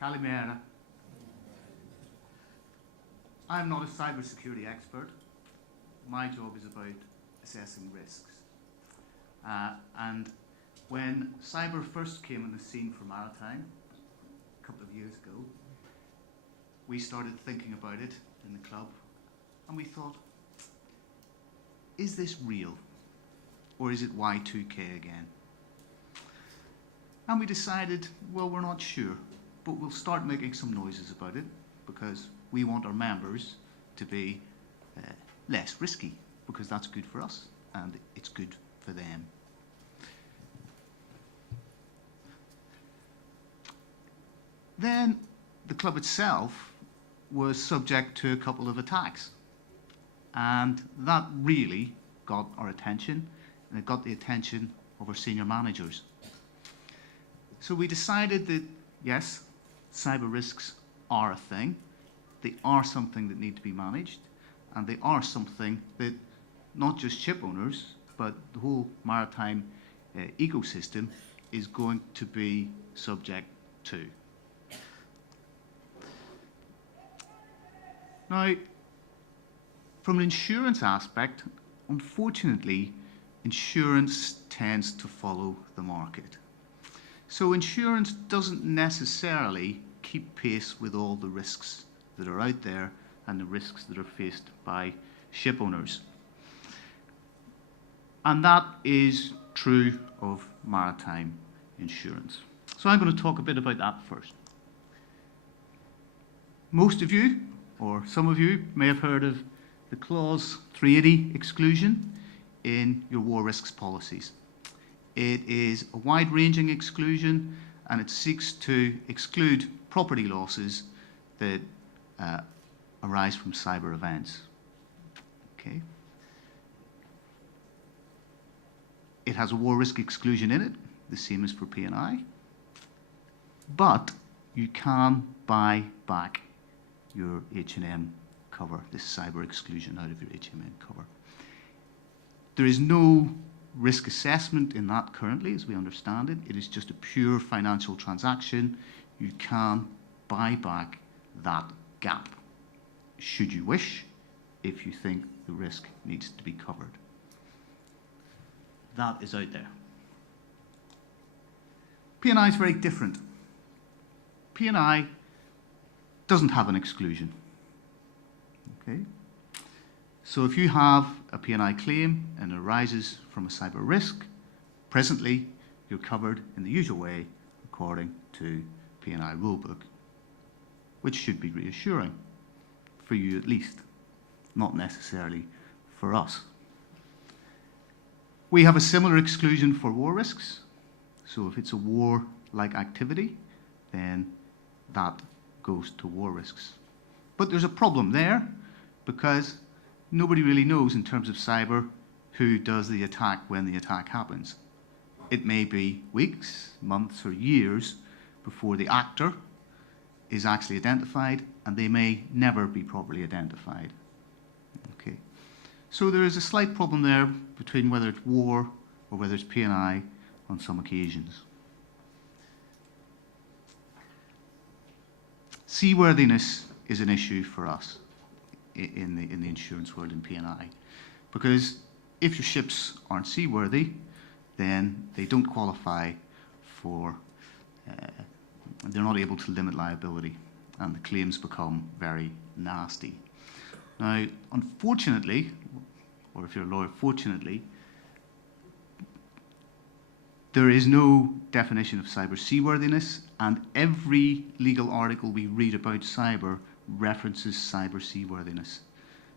Kalimera. I'm not a cybersecurity expert. My job is about assessing risks. And when cyber first came on the scene for maritime, a couple of years ago, we started thinking about it in the club, and we thought, is this real? Or is it Y2K again? And we decided, well, we're not sure, but we'll start making some noises about it because we want our members to be less risky, because that's good for us and it's good for them. Then the club itself was subject to a couple of attacks, and that really got our attention, and it got the attention of our senior managers. So we decided that, yes, cyber risks are a thing. They are something that need to be managed, and they are something that not just ship owners, but the whole maritime ecosystem is going to be subject to. Now, from an insurance aspect, unfortunately, insurance tends to follow the market. So insurance doesn't necessarily keep pace with all the risks that are out there and the risks that are faced by ship owners. And that is true of maritime insurance. So I'm going to talk a bit about that first. Most of you, or some of you, may have heard of the Clause 380 exclusion in your war risks policies. It is a wide-ranging exclusion, and it seeks to exclude property losses that arise from cyber events. Okay. It has a war risk exclusion in it, the same as for P&I, but you can buy back your H&M cover, this cyber exclusion out of your H&M cover. There is no risk assessment in that currently, as we understand it. It is just a pure financial transaction. You can buy back that gap, should you wish, if you think the risk needs to be covered. That is out there. P&I is very different. P&I doesn't have an exclusion. Okay? So if you have a P&I claim and it arises from a cyber risk, presently you're covered in the usual way according to P&I rulebook, which should be reassuring, for you at least, not necessarily for us. We have a similar exclusion for war risks. So if it's a war-like activity, then that goes to war risks. But there's a problem there, because nobody really knows in terms of cyber who does the attack when the attack happens. It may be weeks, months, or years before the actor is actually identified, and they may never be properly identified. Okay. So there is a slight problem there between whether it's war or whether it's P&I on some occasions. Seaworthiness is an issue for us in the insurance world in P&I, because if your ships aren't seaworthy, then they don't qualify for, they're not able to limit liability, and the claims become very nasty. Now, unfortunately, or if you're a lawyer, fortunately, there is no definition of cyber seaworthiness, and every legal article we read about cyber references cyber seaworthiness.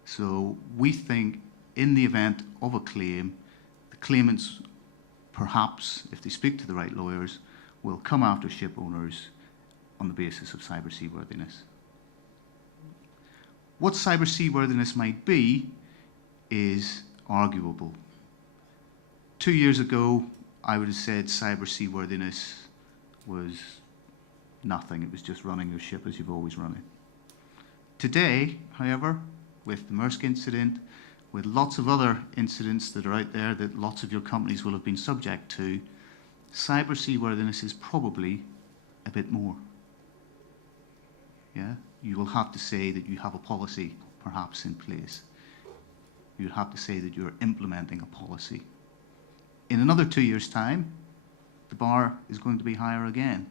So we think in the event of a claim, the claimants, perhaps, if they speak to the right lawyers, will come after ship owners on the basis of cyber seaworthiness. What cyber seaworthiness might be is arguable. 2 years ago, I would have said cyber seaworthiness was nothing. It was just running your ship as you've always run it. Today, however, with the Maersk incident, with lots of other incidents that are out there that lots of your companies will have been subject to, cyber seaworthiness is probably a bit more. Yeah? You will have to say that you have a policy perhaps in place. You'd have to say that you're implementing a policy. In another 2 years' time, the bar is going to be higher again.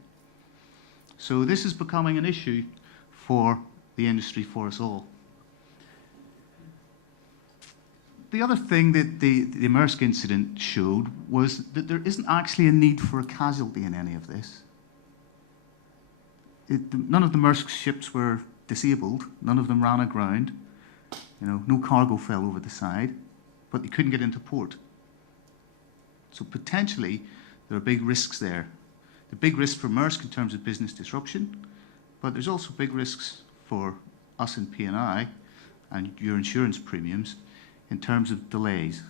So this is becoming an issue for the industry, for us all. The other thing that the Maersk incident showed was that there isn't actually a need for a casualty in any of this. None of the Maersk ships were disabled, none of them ran aground, no cargo fell over the side, but they couldn't get into port. So potentially, there are big risks there. The big risk for Maersk in terms of business disruption, but there's also big risks for us in P&I and your insurance premiums in terms of delays.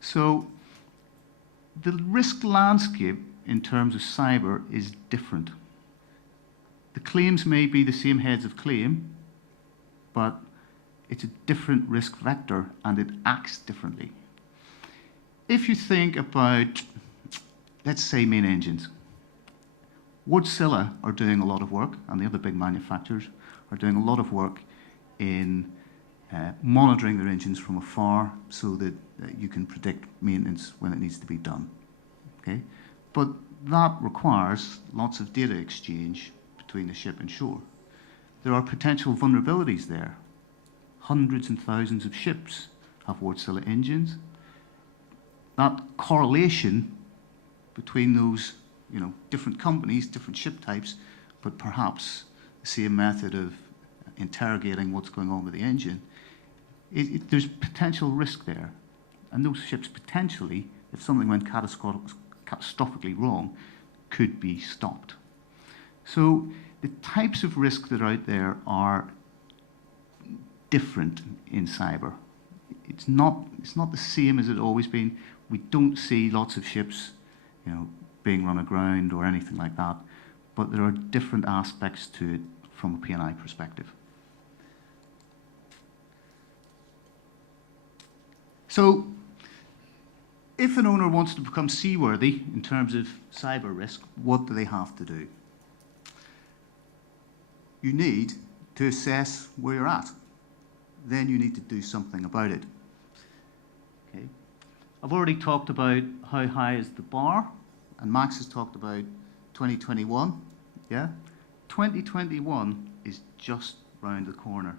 So the risk landscape in terms of cyber is different. The claims may be the same heads of claim, but it's a different risk vector and it acts differently. If you think about, let's say, main engines, Wärtsilä are doing a lot of work, and the other big manufacturers are doing a lot of work in monitoring their engines from afar so that you can predict maintenance when it needs to be done. Okay? But that requires lots of data exchange between the ship and shore. There are potential vulnerabilities there. Hundreds and thousands of ships have Wärtsilä engines. That correlation between those different companies, different ship types, but perhaps the same method of interrogating what's going on with the engine, there's potential risk there. And those ships potentially, if something went catastrophically wrong, could be stopped. So the types of risks that are out there are different in cyber. It's not the same as it's always been. We don't see lots of ships, being run aground or anything like that, but there are different aspects to it from a P&I perspective. So, if an owner wants to become seaworthy in terms of cyber risk, what do they have to do? You need to assess where you're at. Then you need to do something about it. Okay. I've already talked about how high is the bar, and Max has talked about 2021. Yeah? 2021 is just round the corner.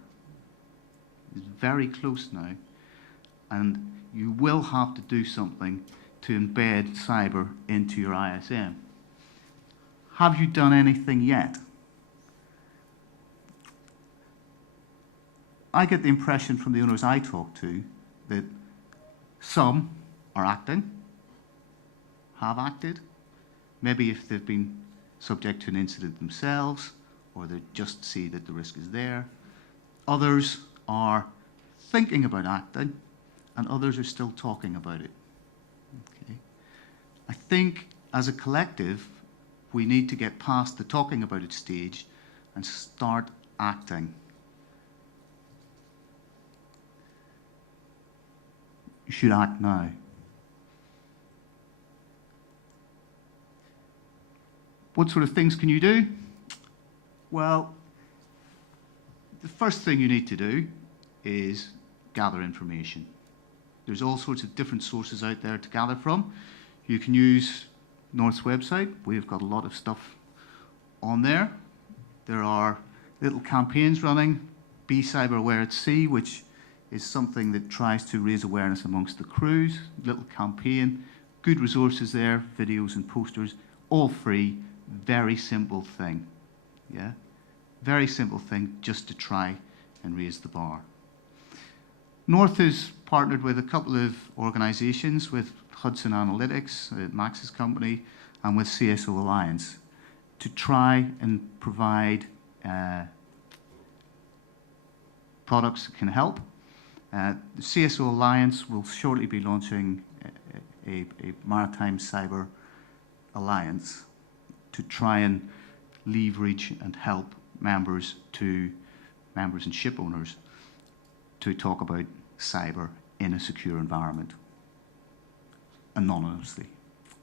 It's very close now, and you will have to do something to embed cyber into your ISM. Have you done anything yet? I get the impression from the owners I talk to that some are acting, have acted, maybe if they've been subject to an incident themselves, or they just see that the risk is there. Others are thinking about acting, and others are still talking about it. Okay. I think as a collective, we need to get past the talking about it stage and start acting. You should act now. What sort of things can you do? Well, the first thing you need to do is gather information. There's all sorts of different sources out there to gather from. You can use North's website. We've got a lot of stuff on there. There are little campaigns running, Be Cyber Aware at Sea, which is something that tries to raise awareness amongst the crews. Little campaign, good resources there, videos and posters, all free, very simple thing. Yeah? Very simple thing just to try and raise the bar. North has partnered with a couple of organizations, with Hudson Analytics, Max's company, and with CSO Alliance, to try and provide products that can help. The CSO Alliance will shortly be launching a maritime cyber alliance to try and leverage and help members and ship owners to talk about cyber in a secure environment, anonymously.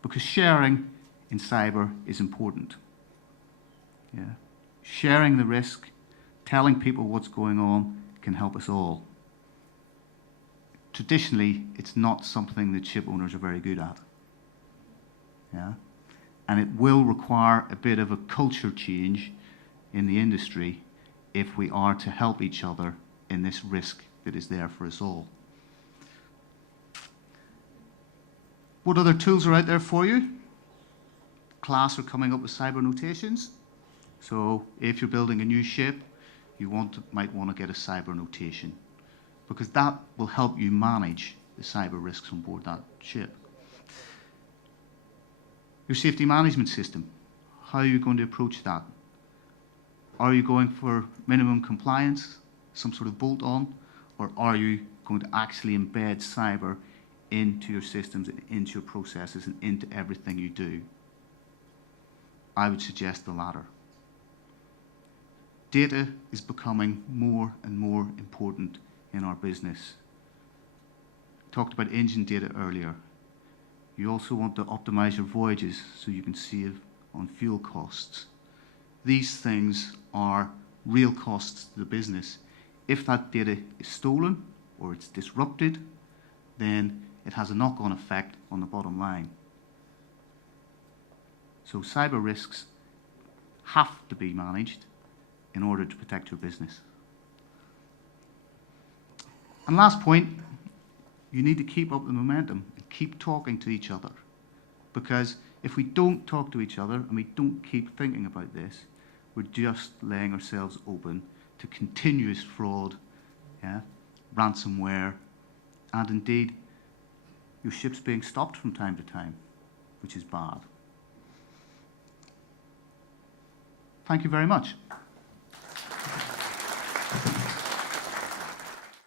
Because sharing in cyber is important. Yeah? sharing the risk, telling people what's going on can help us all. Traditionally, it's not something that ship owners are very good at. Yeah? And it will require a bit of a culture change in the industry if we are to help each other in this risk that is there for us all. What other tools are out there for you? Class are coming up with cyber notations. So if you're building a new ship, you might want to get a cyber notation, because that will help you manage the cyber risks on board that ship. Your safety management system, how are you going to approach that? Are you going for minimum compliance, some sort of bolt-on, or are you going to actually embed cyber into your systems, and into your processes, and into everything you do? I would suggest the latter. Data is becoming more and more important in our business. Talked about engine data earlier. You also want to optimize your voyages so you can save on fuel costs. These things are real costs to the business. If that data is stolen or it's disrupted, then it has a knock-on effect on the bottom line. So cyber risks have to be managed in order to protect your business. And last point, you need to keep up the momentum and keep talking to each other. Because if we don't talk to each other and we don't keep thinking about this, we're just laying ourselves open to continuous fraud, yeah, ransomware, and indeed your ship's being stopped from time to time, which is bad. Thank you very much.